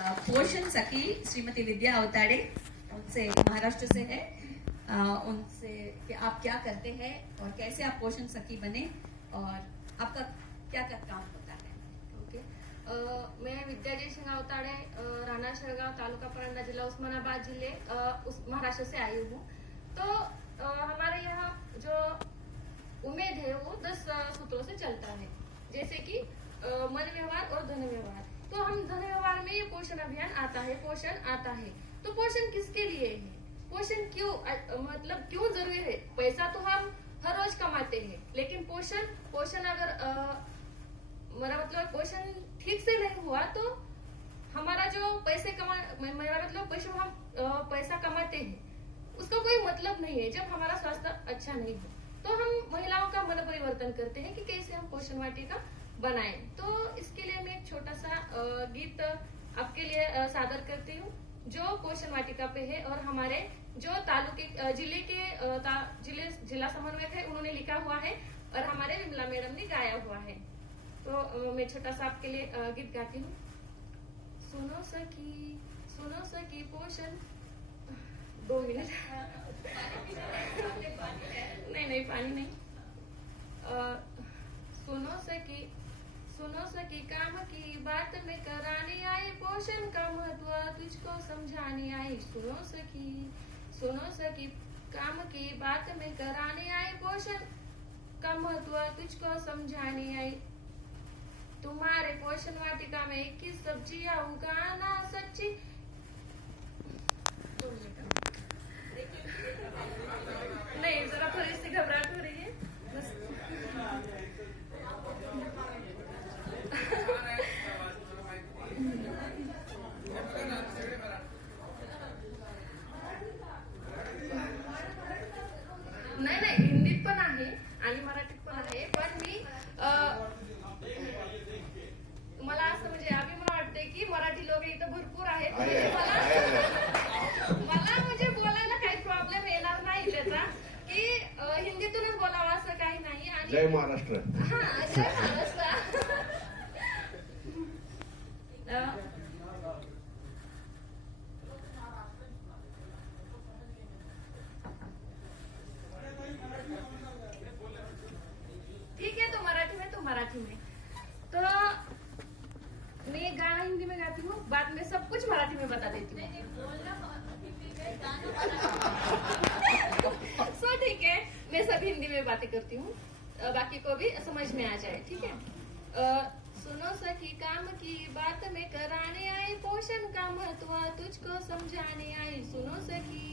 पोषण सखी श्रीमती विद्या अवताड़े, उनसे महाराष्ट्र से है। उनसे कि आप क्या करते हैं और कैसे आप पोषण सखी बने और आपका क्या क्या काम होता है। ओके, मैं विद्या जयसिंह अवताड़े, राणा शेळगाव, तालुका परंडा, जिला उस्मानाबाद, जिले महाराष्ट्र से आई हूँ। तो हमारे यहाँ जो उम्मीद है वो 10 सूत्रों से चलता है, जैसे कि मन व्यवहार और धन व्यवहार। तो हम धन व्यवहार में ये पोषण अभियान आता है, पोषण आता है। तो पोषण किसके लिए है, पोषण क्यों मतलब क्यों जरूरी है। पैसा तो हम हर रोज कमाते हैं, लेकिन पोषण अगर मेरा मतलब पोषण ठीक से नहीं हुआ तो हमारा जो मेरा मतलब पैसा कमाते हैं उसका कोई मतलब नहीं है जब हमारा स्वास्थ्य अच्छा नहीं हो। तो हम महिलाओं का मन परिवर्तन करते हैं कि कैसे हम पोषण वाटिका बनाएं। तो इसके लिए मैं एक छोटा सा गीत आपके लिए सादर करती हूँ जो पोषण वाटिका पे है, और हमारे जो तालुके जिला समन्वयक है उन्होंने लिखा हुआ है और हमारे विमला मैडम ने गाया हुआ है। तो मैं छोटा सा आपके लिए गीत गाती हूँ। सुनो सखी पोषण, 2 मिनट नहीं पानी नहीं। सुनो सखी काम की बात में कराने आई, पोषण का महत्व तुझको समझाने आई। सुनो सखी काम की बात में कराने आई, पोषण का महत्व तुझको समझाने आई। तुम्हारे पोषण वाटिका में 21 सब्जियां उगाना सच्ची। नहीं, जरा थोड़ी सी घबराहट हो रही है बस। नाही हिंदीत पण आहे आणि मराठीत पण आहे, पण मी मला असं म्हणजे अभिमान वाटते की मराठी लोक इथं भरपूर आहेत, म्हणजे मला म्हणजे बोलायला काही प्रॉब्लेम येणार नाही त्याचा, की हिंदीतूनच बोलावं असं काही नाही। आणि जय महाराष्ट्र। हा, जय महाराष्ट्र। ठीक है, तो मराठी में तो मैं गाना हिंदी में गाती हूँ, बाद में सब कुछ मराठी में बता देती हूँ। सो ठीक है, मैं सब हिंदी में बातें करती हूँ, बाकी को भी समझ में आ जाए। ठीक है। सुनो सखी काम की बात में कराने आई, पोषण का महत्व तुझको समझाने आई। सुनो सखी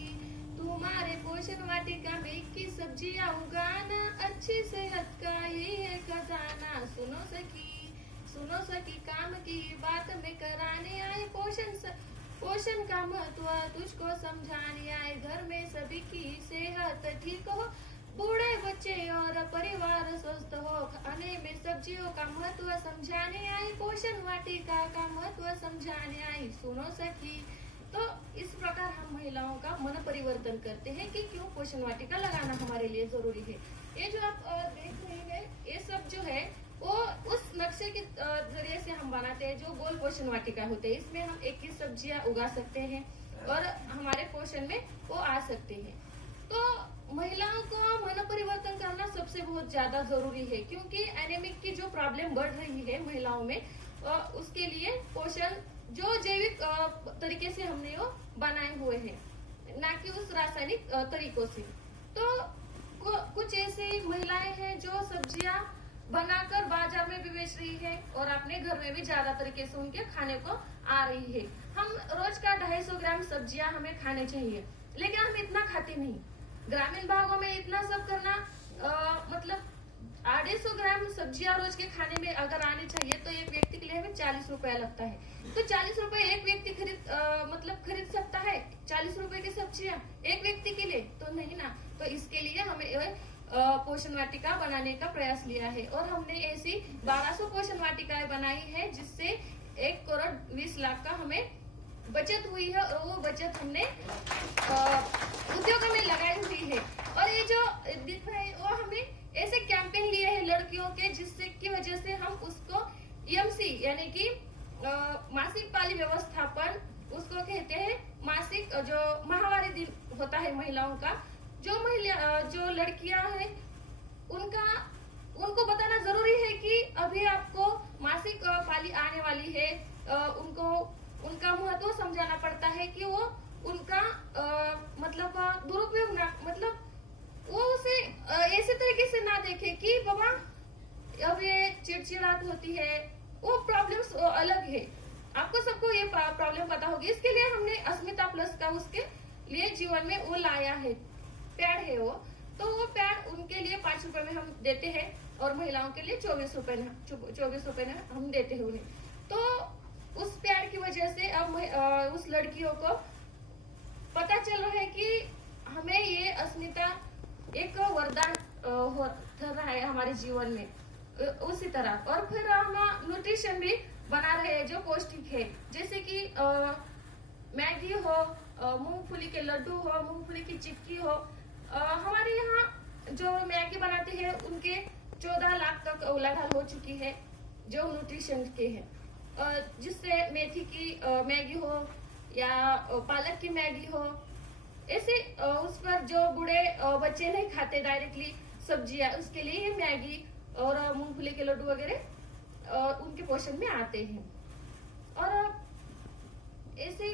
तुम्हारे पोषण वाटिका में 21 सब्जियां उगाना, अच्छी सेहत का यही है खजाना। सुनो सखी काम की बात में कराने आई, पोषण का महत्व तुझको समझाने आए। घर में सभी की सेहत ठीक हो, बूढ़े बच्चे और परिवार स्वस्थ हो, खाने में सब्जियों का महत्व समझाने आई, पोषण वाटिका का महत्व समझाने आई। सुनो सखी। तो इस प्रकार हम महिलाओं का मन परिवर्तन करते हैं कि क्यों पोषण वाटिका लगाना हमारे लिए जरूरी है। ये जो आप देख रहे हैं, ये सब जो है वो उस नक्शे के जरिए से हम बनाते हैं जो गोल पोषण वाटिका होते हैं। इसमें हम 21 सब्जियां उगा सकते हैं और हमारे पोषण में वो आ सकते हैं। तो महिलाओं को मन परिवर्तन करना सबसे बहुत ज्यादा जरूरी है, क्योंकि एनीमिक की जो प्रॉब्लम बढ़ रही है महिलाओं में, उसके लिए पोषण जो जैविक तरीके से हमने वो बनाए हुए हैं, ना कि उस रासायनिक तरीकों से। तो कुछ ऐसी महिलाएं हैं जो सब्जियां बनाकर बाजार में भी बेच रही है और अपने घर में भी ज्यादा तरीके से उनके खाने को आ रही है। हम रोज का 250 ग्राम सब्जियां हमें खाने चाहिए, लेकिन हम इतना खाते नहीं। ग्रामीण भागों में इतना सब करना मतलब 250 ग्राम सब्जियां रोज के खाने में अगर आनी चाहिए तो एक व्यक्ति के लिए हमें 40 रुपया लगता है। तो 40 रुपए एक व्यक्ति खरीद सकता है 40 रुपए की सब्जियां एक व्यक्ति के लिए? तो नहीं ना। तो इसके लिए हमें पोषण वाटिका बनाने का प्रयास लिया है और हमने ऐसी 1200 पोषण वाटिकाएं बनाई है, जिससे 1 करोड़ 20 लाख का हमें बचत हुई है और वो बचत हमने उद्योगों में लगाई हुई है। और ये जो दिख रहा है वो हमने ऐसे कैंपेन लिए हैं लड़कियों के, जिससे की वजह से हम उसको EMC यानी कि मासिक पाली व्यवस्थापन उसको कहते हैं। मासिक जो माहवारी दिन होता है महिलाओं का, जो लड़कियां हैं उनको बताना जरूरी है कि अभी आपको मासिक पाली आने वाली है। उनका महत्व समझाना पड़ता है कि वो उनका मतलब दुरुपयोग ना, मतलब वो उसे ऐसे तरीके से ना देखे कि बाबा अब ये चिड़चिड़ाहट होती है, वो प्रॉब्लम्स अलग है। आपको सबको ये प्रॉब्लम पता होगी, इसके लिए हमने अस्मिता प्लस का उसके लिए जीवन में वो लाया है, पैड है वो। तो वो पैड उनके लिए 5 रुपए में हम देते हैं और महिलाओं के लिए 24 रुपए में हम देते हैं उन्हें। तो उस पैड की वजह से अब उस लड़कियों को पता चल रहा है कि हमें ये अस्मिता एक वरदान ठहर रहा है हमारे जीवन में। उसी तरह और फिर हम न्यूट्रिशन भी बना रहे हैं जो पौष्टिक है, जैसे कि मैगी हो, मूंगफली के लड्डू हो, मूंगफली की चिक्की हो। हमारे यहाँ जो मैगी बनाते हैं उनके 14 लाख तक उलाढाल हो चुकी है जो न्यूट्रिशन के हैं। जिससे मेथी की मैगी हो या पालक की मैगी हो, ऐसे उस पर जो बूढ़े बच्चे नहीं खाते डायरेक्टली सब्जियां, उसके लिए ये मैगी और मूंगफली के लड्डू वगैरह उनके पोषण में आते हैं। और ऐसे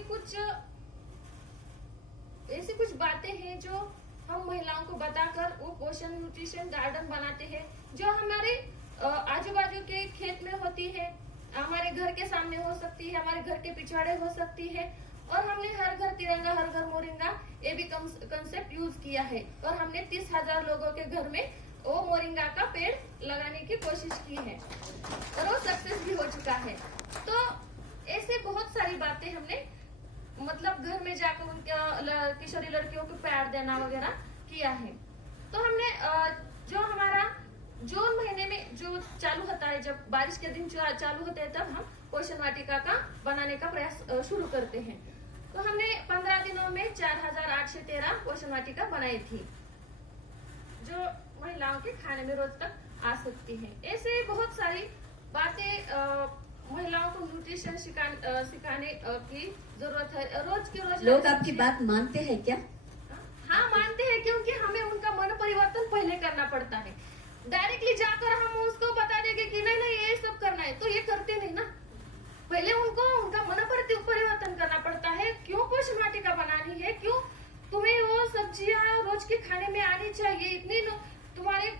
कुछ बातें हैं जो हम महिलाओं को बताकर वो पोषण न्यूट्रिशन गार्डन बनाते हैं, जो हमारे आजू बाजू के खेत में होती है, हमारे घर के सामने हो सकती है, हमारे घर के पिछवाड़े हो सकती है। और हमने हर घर तिरंगा हर घर मोरिंगा ये भी कंसेप्ट यूज किया है और हमने 30,000 लोगों के घर में वो मोरिंगा का पेड़ लगाने की कोशिश की है और वो सक्सेस भी हो चुका है। तो ऐसे बहुत सारी बातें हमने मतलब घर में जाकर उनके किशोरी लड़कियों को पैड देना वगैरह किया है। तो हमने जो हमारा जून महीने में जो चालू होता है, जब बारिश के दिन चालू होते हैं, तब हम पोषण वाटिका का बनाने का प्रयास शुरू करते हैं। तो हमने 15 दिनों में 4,813 पोषण वाटिका बनाई थी जो महिलाओं के खाने में रोज तक आ सकती हैं। ऐसे बहुत सारी बातें महिलाओं को न्यूट्रिशन सिखाने की जरूरत है। रोज की रोज लोग आपकी बात मानते हैं क्या? हाँ मानते हैं, क्योंकि हमें उनका मन परिवर्तन पहले करना पड़ता है। डायरेक्टली जाकर हम उसको बता देंगे कि नहीं नहीं ये सब करना है, तो ये करते नहीं ना। पहले उनको उनका मन परिवर्तन करना पड़ता है। क्यों पोषण वाटिका बनानी है, क्यों तुम्हें वो सब्जियां रोज के खाने में आनी चाहिए, इतनी तुम्हारे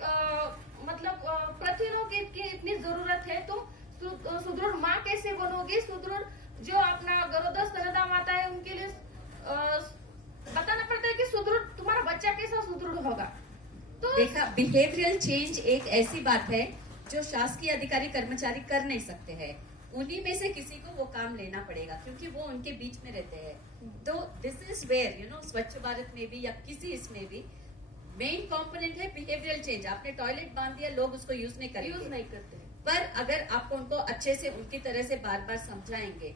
मतलब प्रतिदिनों की इतनी जरूरत है। तुम सुदृढ़ माँ कैसे बनोगी, सुदृढ़ जो अपना गरोदर स्तनदा माता है उनके लिए बताना पड़ता है कि सुदृढ़ तुम्हारा बच्चा कैसा सुदृढ़ होगा। तो देखा, बिहेवियरल चेंज एक ऐसी बात है जो शासकीय अधिकारी कर्मचारी कर नहीं सकते हैं। उन्हीं में से किसी को वो काम लेना पड़ेगा क्योंकि वो उनके बीच में रहते हैं। तो दिस इज वेयर स्वच्छ भारत में भी या किसी इसमें भी मेन कंपोनेंट है बिहेवियरल चेंज। आपने टॉयलेट बांध दिया, लोग उसको यूज नहीं करते। पर अगर आप उनको अच्छे से उनकी तरह से बार बार समझाएंगे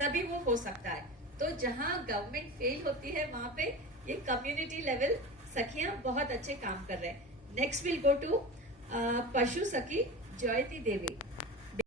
तभी वो हो सकता है। तो जहाँ गवर्नमेंट फेल होती है वहां पे ये कम्युनिटी लेवल सखियां बहुत अच्छे काम कर रहे हैं। नेक्स्ट विल गो टू पशु सखी जयती देवी।